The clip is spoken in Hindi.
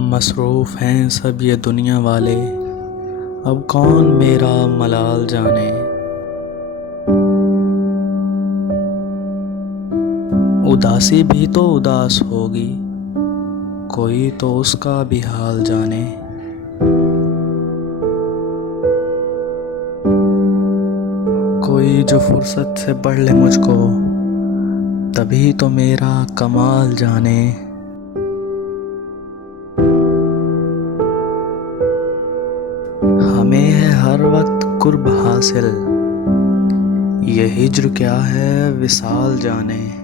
मसरूफ़ हैं सब ये दुनिया वाले, अब कौन मेरा मलाल जाने। उदासी भी तो उदास होगी, कोई तो उसका भी हाल जाने। कोई जो फुर्सत से पढ़ ले मुझको, तभी तो मेरा कमाल जाने। हमें है हर वक्त कुर्ब हासिल, ये हिज्र क्या है विसाल जाने।